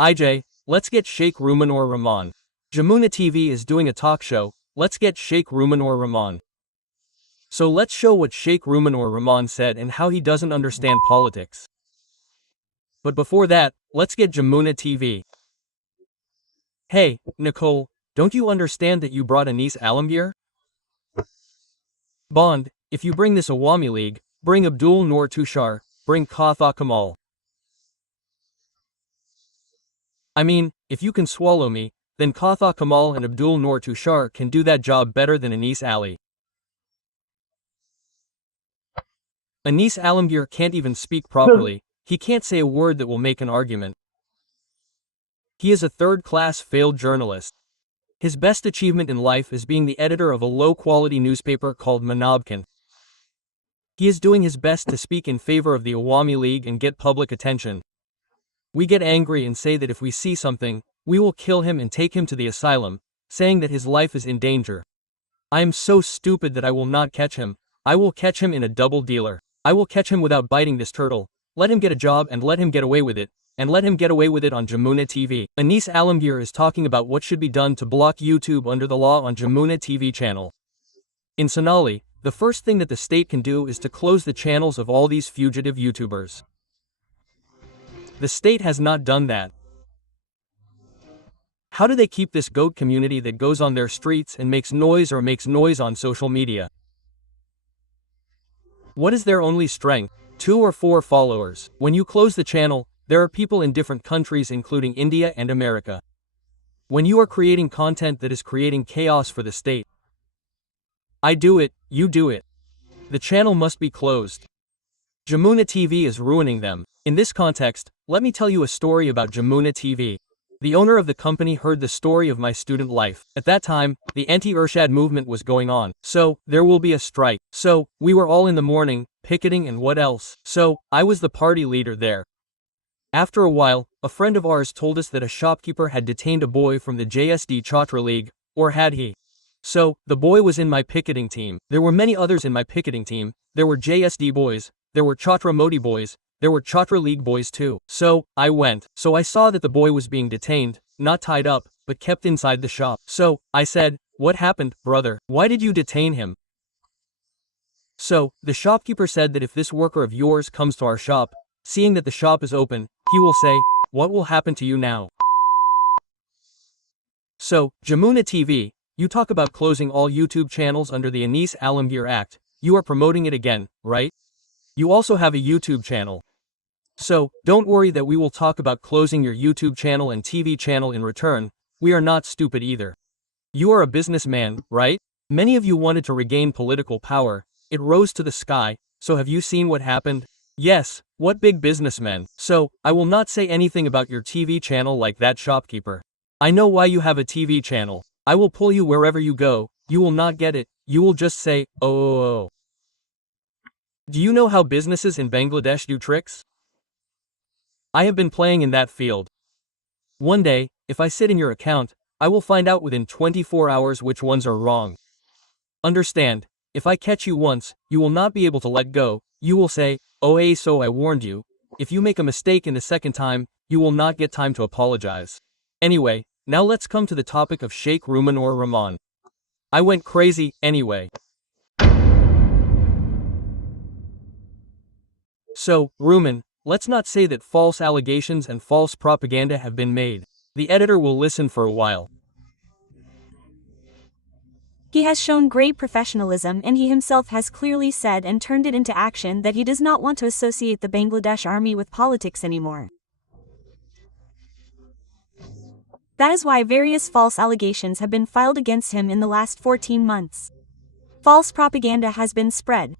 IJ, let's get Sheikh Ruman or Rahman. Jamuna TV is doing a talk show, let's get Sheikh Ruman or Rahman. So let's show what Sheikh Ruman or Rahman said and how he doesn't understand politics. But before that, let's get Jamuna TV. Hey, Nicole, don't you understand that you brought Anis Alamgir? Bond, if you bring this Awami League, bring Abdul Noor Tushar, bring Katha Kamal. I mean, if you can swallow me, then Katha Kamal and Abdul Noor Tushar can do that job better than Anis Ali. Anis Alamgir can't even speak properly, he can't say a word that will make an argument. He is a third-class failed journalist. His best achievement in life is being the editor of a low-quality newspaper called Manabkan. He is doing his best to speak in favor of the Awami League and get public attention. We get angry and say that if we see something, we will kill him and take him to the asylum, saying that his life is in danger. I am so stupid that I will not catch him. I will catch him in a double dealer. I will catch him without biting this turtle, let him get a job and let him get away with it, and let him get away with it on Jamuna TV. Anis Alamgir is talking about what should be done to block YouTube under the law on Jamuna TV channel. In Sonali, the first thing that the state can do is to close the channels of all these fugitive YouTubers. The state has not done that. How do they keep this goat community that goes on their streets and makes noise on social media? What is their only strength? 2 or 4 followers. When you close the channel, there are people in different countries including India and America. When you are creating content that is creating chaos for the state, I do it, you do it. The channel must be closed. Jamuna TV is ruining them. In this context, let me tell you a story about Jamuna TV. The owner of the company heard the story of my student life. At that time, the anti-Irshad movement was going on. So, there will be a strike. So, we were all in the morning, picketing and what else. So, I was the party leader there. After a while, a friend of ours told us that a shopkeeper had detained a boy from the JSD Chhatra League, or had he? So, the boy was in my picketing team. There were many others in my picketing team. There were JSD boys, there were Chhatra Modi boys, there were Chhatra League boys too. So, I went. So I saw that the boy was being detained, not tied up, but kept inside the shop. So, I said, "What happened, brother? Why did you detain him?" So, the shopkeeper said that if this worker of yours comes to our shop, seeing that the shop is open, he will say, "What will happen to you now?" So, Jamuna TV, you talk about closing all YouTube channels under the Anis Alamgir Act, you are promoting it again, right? You also have a YouTube channel. So, don't worry that we will talk about closing your YouTube channel and TV channel in return, we are not stupid either. You are a businessman, right? Many of you wanted to regain political power, it rose to the sky, so have you seen what happened? Yes, what big businessmen. So, I will not say anything about your TV channel like that shopkeeper. I know why you have a TV channel. I will pull you wherever you go, you will not get it, you will just say, oh. Do you know how businesses in Bangladesh do tricks? I have been playing in that field. One day, if I sit in your account, I will find out within 24 hours which ones are wrong. Understand, if I catch you once, you will not be able to let go, you will say, oh so I warned you. If you make a mistake in the second time, you will not get time to apologize. Anyway, now let's come to the topic of Sheikh Ruman or Rahman. I went crazy, anyway. So, Ruman, let's not say that false allegations and false propaganda have been made. The editor will listen for a while. He has shown great professionalism and he himself has clearly said and turned it into action that he does not want to associate the Bangladesh army with politics anymore. That is why various false allegations have been filed against him in the last 14 months. False propaganda has been spread.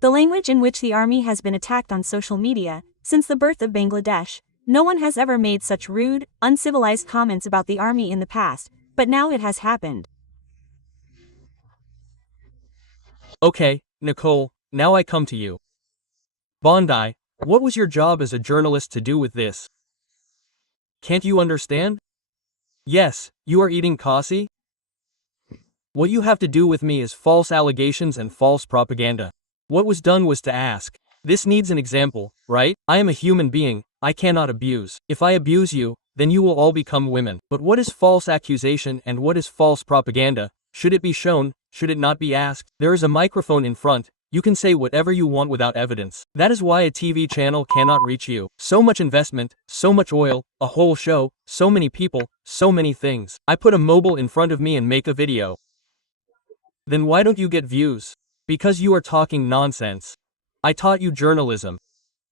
The language in which the army has been attacked on social media, since the birth of Bangladesh, no one has ever made such rude, uncivilized comments about the army in the past, but now it has happened. Okay, Nicole, now I come to you. Bondi, what was your job as a journalist to do with this? Can't you understand? Yes, you are eating kasi? What you have to do with me is false allegations and false propaganda. What was done was to ask. This needs an example, right? I am a human being, I cannot abuse. If I abuse you, then you will all become women. But what is false accusation and what is false propaganda? Should it be shown? Should it not be asked? There is a microphone in front. You can say whatever you want without evidence. That is why a TV channel cannot reach you. So much investment, so much oil, a whole show, so many people, so many things. I put a mobile in front of me and make a video. Then why don't you get views? Because you are talking nonsense. I taught you journalism.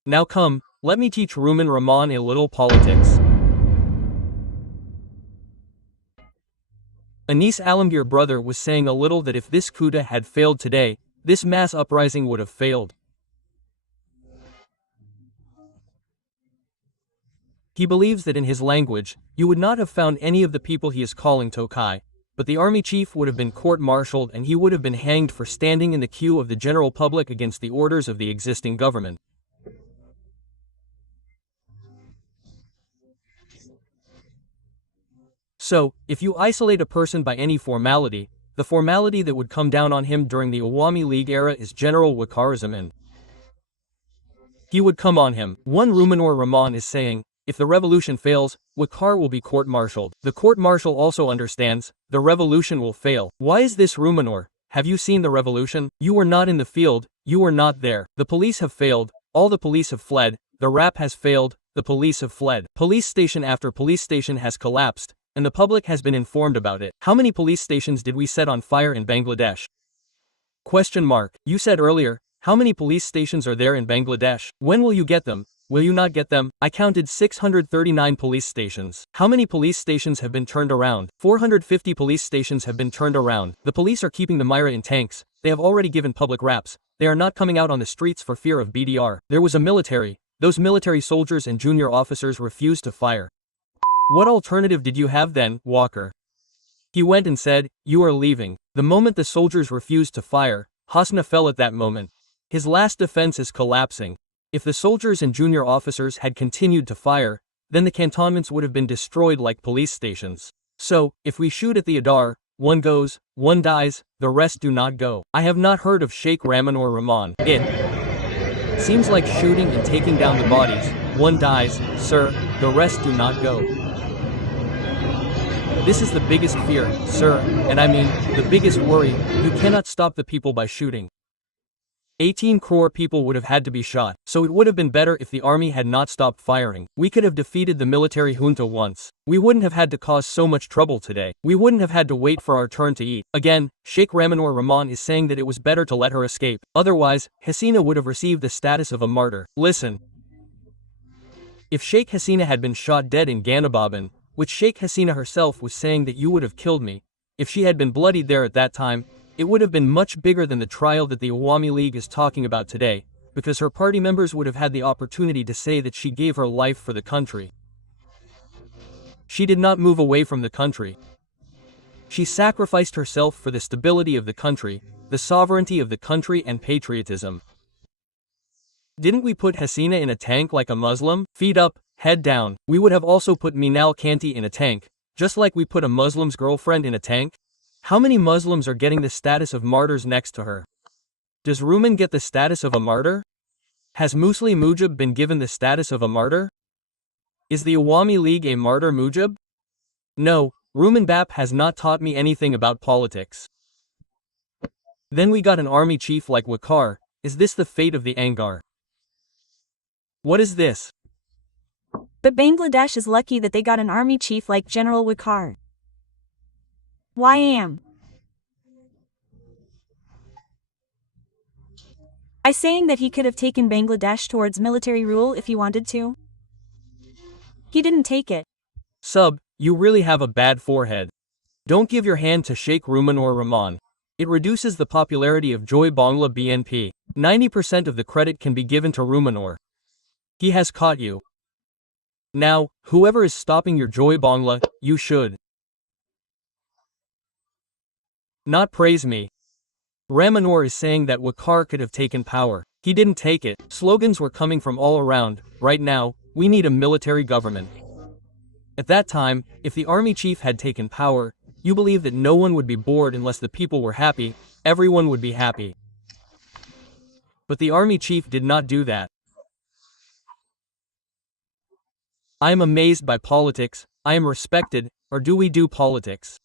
Now come, let me teach Ruman Rahman a little politics. Anis Alamgir brother was saying a little that if this coup had failed today, this mass uprising would have failed. He believes that in his language, you would not have found any of the people he is calling Tokai, but the army chief would have been court-martialed and he would have been hanged for standing in the queue of the general public against the orders of the existing government. So, if you isolate a person by any formality, the formality that would come down on him during the Awami League era is General Waqarism. He would come on him. One Rumanur Rahman is saying, if the revolution fails, Waqar will be court-martialed. The court-martial also understands, the revolution will fail. Why is this Rumanur? Have you seen the revolution? You were not in the field, you were not there. The police have failed, all the police have fled, the rap has failed, the police have fled. Police station after police station has collapsed, and the public has been informed about it. How many police stations did we set on fire in Bangladesh? Question mark. You said earlier, how many police stations are there in Bangladesh? When will you get them? Will you not get them? I counted 639 police stations. How many police stations have been turned around? 450 police stations have been turned around. The police are keeping the Myra in tanks. They have already given public raps. They are not coming out on the streets for fear of BDR. There was a military. Those military soldiers and junior officers refused to fire. What alternative did you have then, Walker? He went and said, you are leaving. The moment the soldiers refused to fire, Hasna fell at that moment. His last defense is collapsing. If the soldiers and junior officers had continued to fire, then the cantonments would have been destroyed like police stations. So, if we shoot at the Adar, one goes, one dies, the rest do not go. I have not heard of Sheikh Ramanur Rahman. It seems like shooting and taking down the bodies. One dies, sir, the rest do not go. This is the biggest fear, sir, and I mean, the biggest worry. You cannot stop the people by shooting. 18 crore people would have had to be shot, so it would have been better if the army had not stopped firing. We could have defeated the military junta once. We wouldn't have had to cause so much trouble today. We wouldn't have had to wait for our turn to eat. Again, Sheikh Ramanur Rahman is saying that it was better to let her escape. Otherwise, Hasina would have received the status of a martyr. Listen. If Sheikh Hasina had been shot dead in Ganababan, which Sheikh Hasina herself was saying that you would have killed me, if she had been bloodied there at that time, it would have been much bigger than the trial that the Awami League is talking about today, because her party members would have had the opportunity to say that she gave her life for the country. She did not move away from the country. She sacrificed herself for the stability of the country, the sovereignty of the country and patriotism. Didn't we put Hasina in a tank like a Muslim? Feet up, head down. We would have also put Minal Kanti in a tank, just like we put a Muslim's girlfriend in a tank. How many Muslims are getting the status of martyrs next to her? Does Ruman get the status of a martyr? Has Musli Mujib been given the status of a martyr? Is the Awami League a martyr Mujib? No, Ruman Bap has not taught me anything about politics. Then we got an army chief like Waqar. Is this the fate of the Angar? What is this? But Bangladesh is lucky that they got an army chief like General Waqar. Why am I saying that he could have taken Bangladesh towards military rule if he wanted to? He didn't take it. Sub, you really have a bad forehead. Don't give your hand to Sheikh Rumanur Rahman. It reduces the popularity of Joy Bangla BNP. 90% of the credit can be given to Rumanur. He has caught you. Now, whoever is stopping your Joy Bangla, you should not praise me. Ramanur is saying that Waqar could have taken power. He didn't take it. Slogans were coming from all around. Right now, we need a military government. At that time, if the army chief had taken power, you believe that no one would be bored unless the people were happy, everyone would be happy. But the army chief did not do that. I am amazed by politics. I am respected, or do we do politics?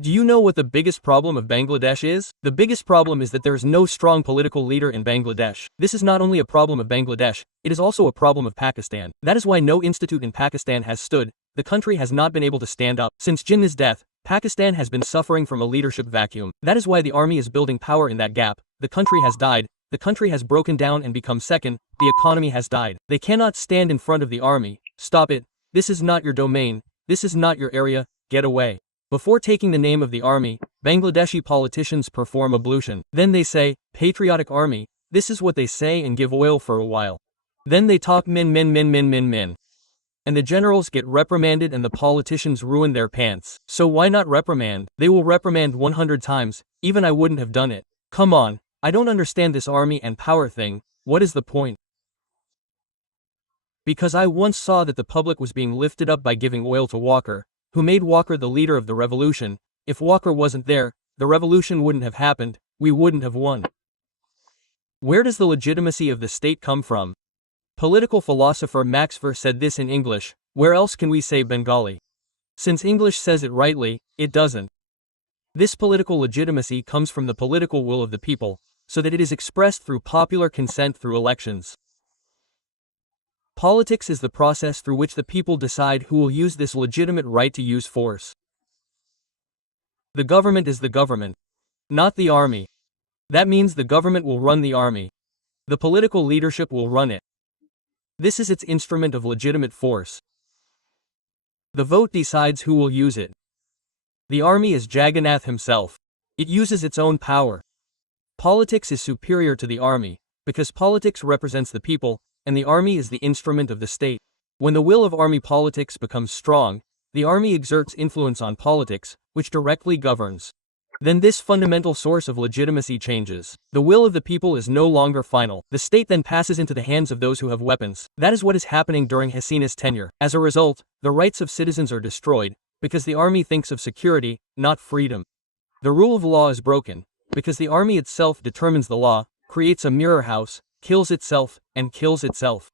Do you know what the biggest problem of Bangladesh is? The biggest problem is that there is no strong political leader in Bangladesh. This is not only a problem of Bangladesh, it is also a problem of Pakistan. That is why no institute in Pakistan has stood. The country has not been able to stand up. Since Jinnah's death, Pakistan has been suffering from a leadership vacuum. That is why the army is building power in that gap. The country has died. The country has broken down and become second. The economy has died. They cannot stand in front of the army. Stop it. This is not your domain. This is not your area. Get away. Before taking the name of the army, Bangladeshi politicians perform ablution. Then they say, patriotic army. This is what they say and give oil for a while. Then they talk min. And the generals get reprimanded and the politicians ruin their pants. So why not reprimand? They will reprimand 100 times, even I wouldn't have done it. Come on, I don't understand this army and power thing. What is the point? Because I once saw that the public was being lifted up by giving oil to Walker, who made Walker the leader of the revolution. If Walker wasn't there, the revolution wouldn't have happened, we wouldn't have won. Where does the legitimacy of the state come from? Political philosopher Max Weber said this in English. Where else can we say Bengali? Since English says it rightly, it doesn't. This political legitimacy comes from the political will of the people, so that it is expressed through popular consent through elections. Politics is the process through which the people decide who will use this legitimate right to use force. The government is the government, not the army. That means the government will run the army. The political leadership will run it. This is its instrument of legitimate force. The vote decides who will use it. The army is Jagannath himself. It uses its own power. Politics is superior to the army, because politics represents the people, and the army is the instrument of the state. When the will of army politics becomes strong, the army exerts influence on politics, which directly governs. Then this fundamental source of legitimacy changes. The will of the people is no longer final. The state then passes into the hands of those who have weapons. That is what is happening during Hasina's tenure. As a result, the rights of citizens are destroyed, because the army thinks of security, not freedom. The rule of law is broken, because the army itself determines the law, creates a mirror house, kills itself, and kills itself.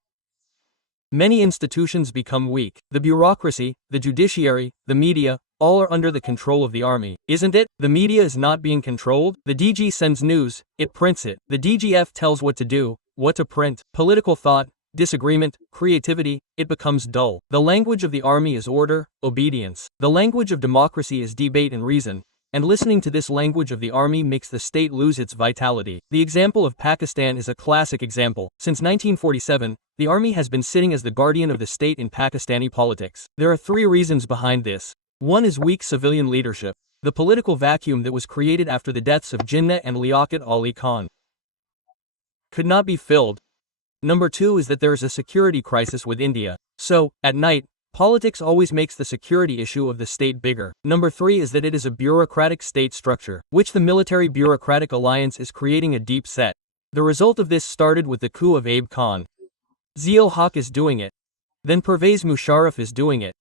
Many institutions become weak. The bureaucracy, the judiciary, the media, all are under the control of the army, isn't it? The media is not being controlled. The DG sends news, it prints it. The DGF tells what to do, what to print. Political thought, disagreement, creativity, it becomes dull. The language of the army is order, obedience. The language of democracy is debate and reason, and listening to this language of the army makes the state lose its vitality. The example of Pakistan is a classic example. Since 1947, the army has been sitting as the guardian of the state in Pakistani politics. There are 3 reasons behind this. One is weak civilian leadership, the political vacuum that was created after the deaths of Jinnah and Liaquat Ali Khan could not be filled. Number 2 is that there is a security crisis with India. So, at night, politics always makes the security issue of the state bigger. Number 3 is that it is a bureaucratic state structure, which the military bureaucratic alliance is creating a deep set. The result of this started with the coup of Abe Khan. Zia-ul Haq is doing it. Then Pervez Musharraf is doing it.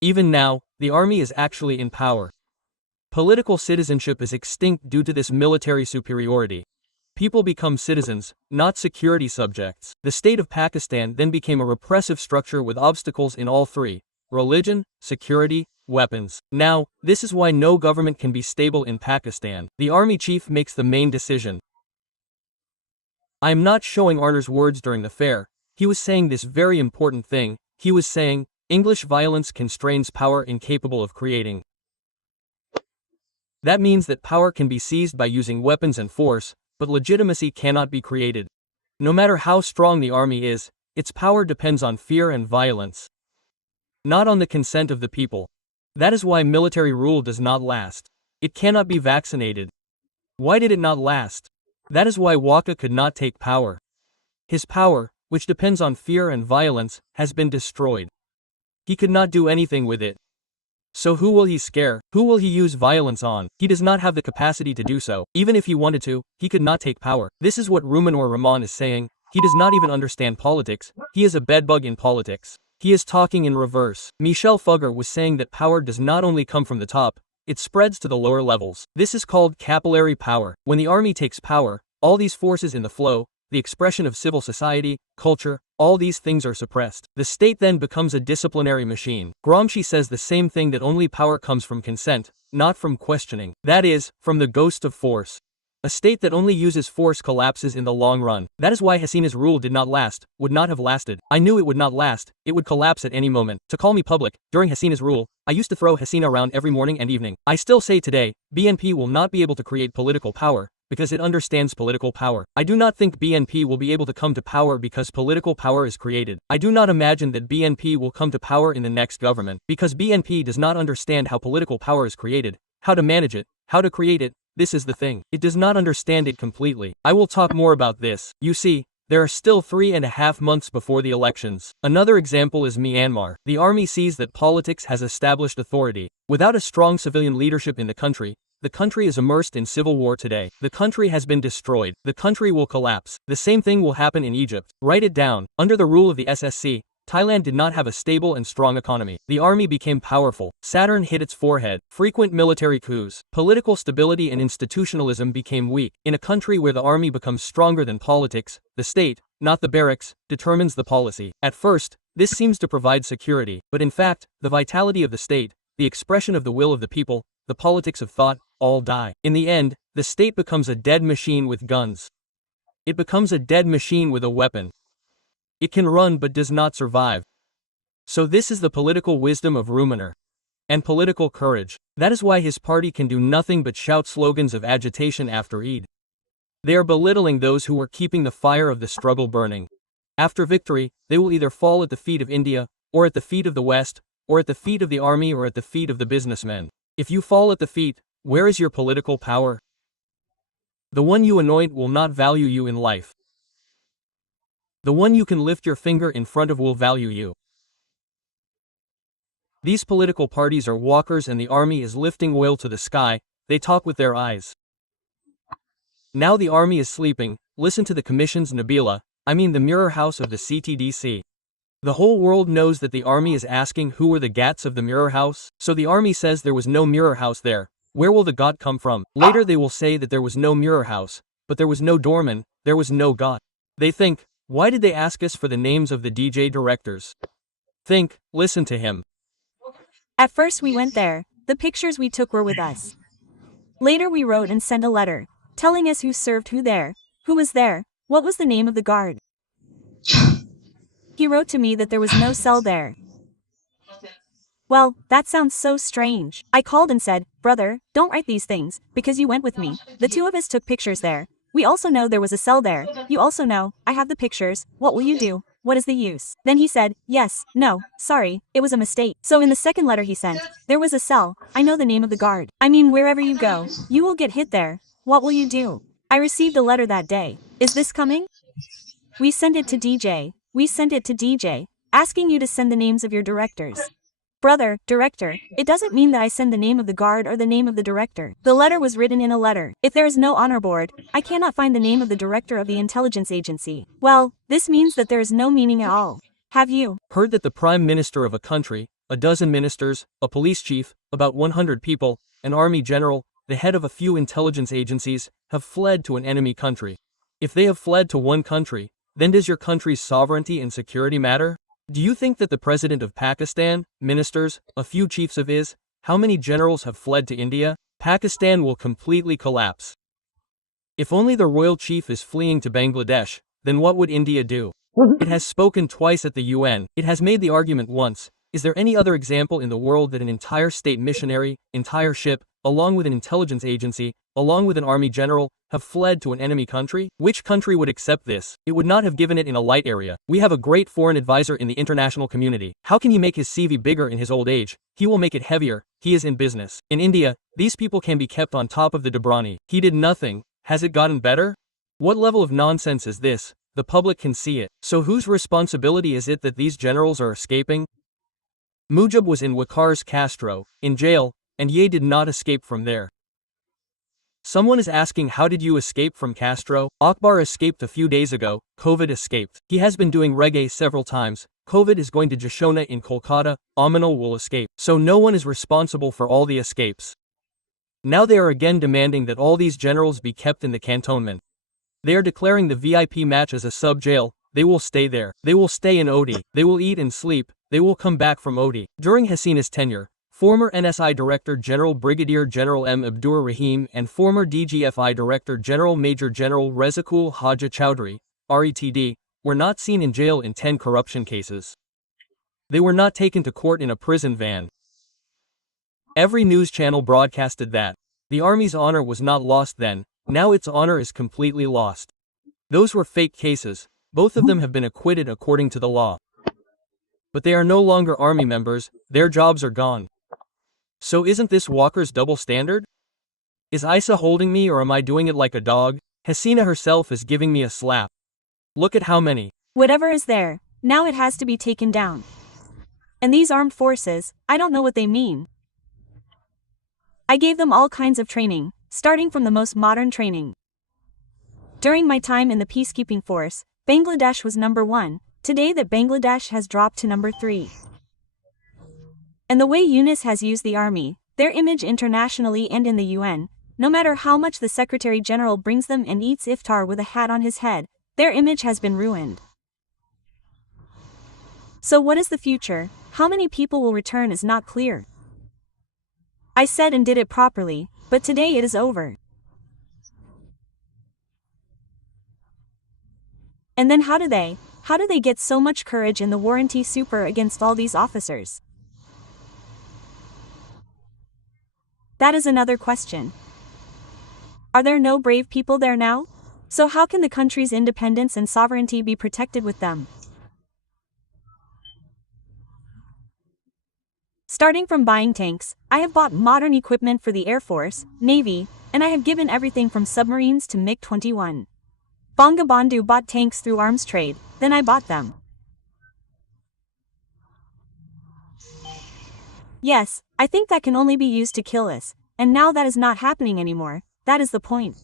Even now, the army is actually in power. Political citizenship is extinct due to this military superiority. People become citizens, not security subjects. The state of Pakistan then became a repressive structure with obstacles in all 3: religion, security, weapons. Now, this is why no government can be stable in Pakistan. The army chief makes the main decision. I am not showing Arner's words during the fair. He was saying this very important thing. He was saying, English violence constrains power incapable of creating. That means that power can be seized by using weapons and force, but legitimacy cannot be created. No matter how strong the army is, its power depends on fear and violence, not on the consent of the people. That is why military rule does not last. It cannot be vaccinated. Why did it not last? That is why Waka could not take power. His power, which depends on fear and violence, has been destroyed. He could not do anything with it. So who will he scare? Who will he use violence on? He does not have the capacity to do so. Even if he wanted to, he could not take power. This is what Rumanur Rahman is saying. He does not even understand politics. He is a bedbug in politics. He is talking in reverse. Michel Fugger was saying that power does not only come from the top, it spreads to the lower levels. This is called capillary power. When the army takes power, all these forces in the flow, the expression of civil society, culture, all these things are suppressed. The state then becomes a disciplinary machine. Gramsci says the same thing, that only power comes from consent, not from questioning. That is, from the ghost of force. A state that only uses force collapses in the long run. That is why Hasina's rule did not last, would not have lasted. I knew it would not last, it would collapse at any moment. To call me public, during Hasina's rule, I used to throw Hasina around every morning and evening. I still say today, BNP will not be able to create political power, because it understands political power. I do not think BNP will be able to come to power because political power is created. I do not imagine that BNP will come to power in the next government, because BNP does not understand how political power is created, how to manage it, how to create it. This is the thing. It does not understand it completely. I will talk more about this. You see, there are still 3.5 months before the elections. Another example is Myanmar. The army sees that politics has established authority. Without a strong civilian leadership in the country is immersed in civil war today. The country has been destroyed. The country will collapse. The same thing will happen in Egypt. Write it down. Under the rule of the SSC, Thailand did not have a stable and strong economy. The army became powerful. Saturn hit its forehead. Frequent military coups. Political stability and institutionalism became weak. In a country where the army becomes stronger than politics, the state, not the barracks, determines the policy. At first, this seems to provide security, but in fact, the vitality of the state, the expression of the will of the people, the politics of thought, all die. In the end, the state becomes a dead machine with guns. It becomes a dead machine with a weapon. It can run but does not survive. So this is the political wisdom of Ruminer. And political courage. That is why his party can do nothing but shout slogans of agitation after Eid. They are belittling those who are keeping the fire of the struggle burning. After victory, they will either fall at the feet of India, or at the feet of the West, or at the feet of the army, or at the feet of the businessmen. If you fall at the feet, where is your political power? The one you anoint will not value you in life. The one you can lift your finger in front of will value you. These political parties are walkers and the army is lifting oil to the sky, they talk with their eyes. Now the army is sleeping, listen to the commission's Nabila, the mirror house of the CTDC. The whole world knows that the army is asking who were the gats of the mirror house, so the army says there was no mirror house there. Where will the gat come from? Later they will say that there was no mirror house, but there was no doorman, there was no gat. They think, why did they ask us for the names of the DJ directors? Think, listen to him. At first we went there, the pictures we took were with us. Later we wrote and sent a letter, telling us who served who there, who was there, what was the name of the guard. He wrote to me that there was no cell there. Well, that sounds so strange. I called and said, brother, don't write these things, because you went with me. The two of us took pictures there. We also know there was a cell there. You also know, I have the pictures. What will you do? What is the use? Then he said, yes, no, sorry, it was a mistake. So in the second letter he sent, there was a cell, I know the name of the guard. Wherever you go, you will get hit there. What will you do? I received a letter that day. Is this coming? We sent it to DJ, asking you to send the names of your directors. Brother, director, it doesn't mean that I send the name of the guard or the name of the director. The letter was written in a letter. If there is no honor board, I cannot find the name of the director of the intelligence agency. Well, this means that there is no meaning at all. Have you heard that the prime minister of a country, a dozen ministers, a police chief, about 100 people, an army general, the head of a few intelligence agencies, have fled to an enemy country? If they have fled to one country, then does your country's sovereignty and security matter? Do you think that the president of Pakistan, ministers, a few chiefs of his, how many generals have fled to India? Pakistan will completely collapse. If only the royal chief is fleeing to Bangladesh, then what would India do? It has spoken twice at the UN. It has made the argument once. Is there any other example in the world that an entire state missionary, entire ship, along with an intelligence agency, along with an army general, have fled to an enemy country? Which country would accept this? It would not have given it in a light area. We have a great foreign advisor in the international community. How can he make his CV bigger in his old age? He will make it heavier. He is in business. In India, these people can be kept on top of the Dabrani. He did nothing. Has it gotten better? What level of nonsense is this? The public can see it. So whose responsibility is it that these generals are escaping? Mujib was in Waqar's Castro, in jail, and Ye did not escape from there. Someone is asking, how did you escape from Castro? Akbar escaped a few days ago, Covid escaped. He has been doing reggae several times. Covid is going to Jashona in Kolkata, Aminal will escape. So no one is responsible for all the escapes. Now they are again demanding that all these generals be kept in the cantonment. They are declaring the VIP match as a sub-jail. They will stay there. They will stay in OD. They will eat and sleep. They will come back from OD. During Hasina's tenure, former NSI Director General Brigadier General M. Abdur Rahim and former DGFI Director General Major General Rezakul Haja Chowdhury, RETD, were not seen in jail in 10 corruption cases. They were not taken to court in a prison van. Every news channel broadcasted that the army's honor was not lost then. Now its honor is completely lost. Those were fake cases. Both of them have been acquitted according to the law. But they are no longer army members, their jobs are gone. So isn't this Walker's double standard? Is Isa holding me or am I doing it like a dog? Hasina herself is giving me a slap. Look at how many. Whatever is there, now it has to be taken down. And these armed forces, I don't know what they mean. I gave them all kinds of training, starting from the most modern training. During my time in the peacekeeping force, Bangladesh was number 1, today that Bangladesh has dropped to number 3. And the way Yunus has used the army, their image internationally and in the UN, no matter how much the Secretary General brings them and eats iftar with a hat on his head, their image has been ruined. So what is the future? How many people will return is not clear. I said and did it properly, but today it is over. And then how do they get so much courage in the warranty super against all these officers? That is another question. Are there no brave people there now? So how can the country's independence and sovereignty be protected with them? Starting from buying tanks, I have bought modern equipment for the Air Force, Navy, and I have given everything from submarines to MiG-21. Bangabandhu bought tanks through arms trade, then I bought them. Yes, I think that can only be used to kill us, and now that is not happening anymore, that is the point.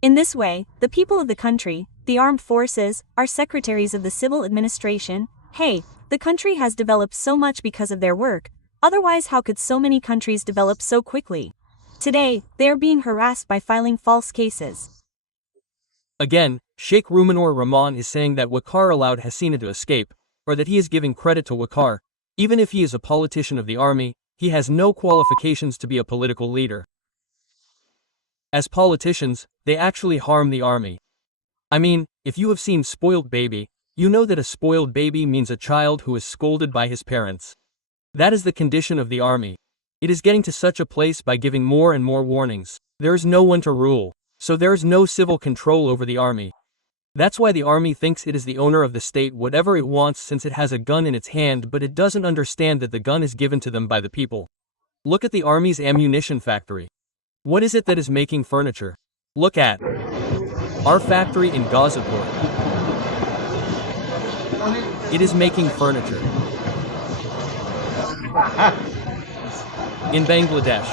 In this way, the people of the country, the armed forces, are secretaries of the civil administration. Hey, the country has developed so much because of their work, otherwise how could so many countries develop so quickly? Today, they are being harassed by filing false cases. Again, Sheikh Rumanur Rahman is saying that Waqar allowed Hasina to escape, or that he is giving credit to Waqar. Even if he is a politician of the army, he has no qualifications to be a political leader. As politicians, they actually harm the army. I mean, if you have seen Spoiled Baby, you know that a spoiled baby means a child who is scolded by his parents. That is the condition of the army. It is getting to such a place by giving more and more warnings. There is no one to rule, so there is no civil control over the army. That's why the army thinks it is the owner of the state whatever it wants since it has a gun in its hand, but it doesn't understand that the gun is given to them by the people. Look at the army's ammunition factory. What is it that is making furniture? Look at our factory in Gazipur. It is making furniture. In Bangladesh.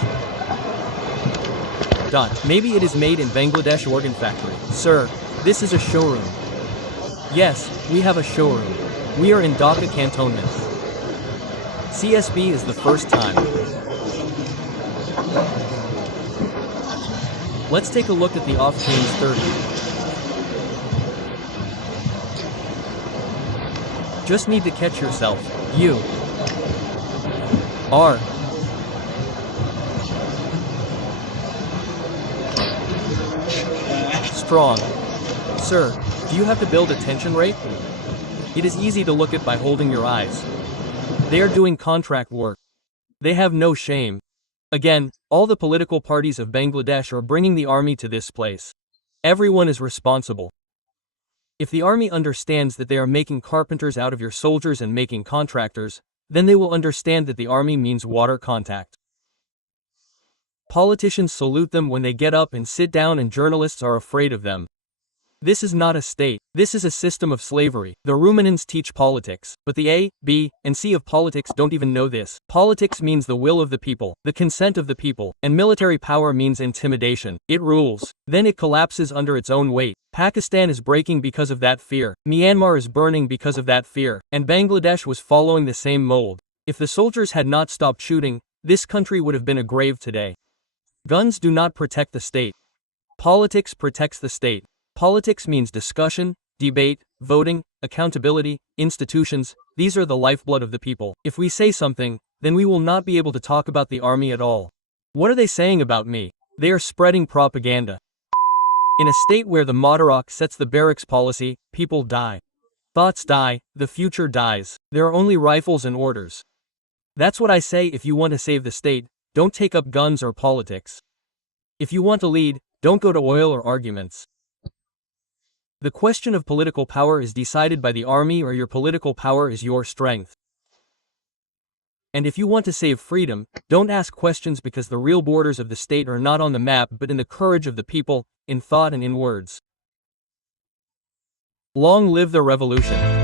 Maybe it is made in Bangladesh organ factory. Sir, this is a showroom. Yes, we have a showroom. We are in Dhaka cantonment. CSB is the first time. Let's take a look at the Off-Chains 30. Just need to catch yourself. You are strong. Sir, do you have to build a tension rate? It is easy to look at by holding your eyes. They are doing contract work. They have no shame. Again, all the political parties of Bangladesh are bringing the army to this place. Everyone is responsible. If the army understands that they are making carpenters out of your soldiers and making contractors, then they will understand that the army means water contact. Politicians salute them when they get up and sit down, and journalists are afraid of them. This is not a state. This is a system of slavery. The Ruminants teach politics, but the A, B, and C of politics don't even know this. Politics means the will of the people, the consent of the people, and military power means intimidation. It rules. Then it collapses under its own weight. Pakistan is breaking because of that fear. Myanmar is burning because of that fear. And Bangladesh was following the same mold. If the soldiers had not stopped shooting, this country would have been a grave today. Guns do not protect the state. Politics protects the state. Politics means discussion, debate, voting, accountability, institutions. These are the lifeblood of the people. If we say something, then we will not be able to talk about the army at all. What are they saying about me? They are spreading propaganda. In a state where the Madarok sets the barracks policy, people die. Thoughts die, the future dies. There are only rifles and orders. That's what I say. If you want to save the state, don't take up guns or politics. If you want to lead, don't go to oil or arguments. The question of political power is decided by the army, or your political power is your strength. And if you want to save freedom, don't ask questions, because the real borders of the state are not on the map but in the courage of the people, in thought and in words. Long live the revolution.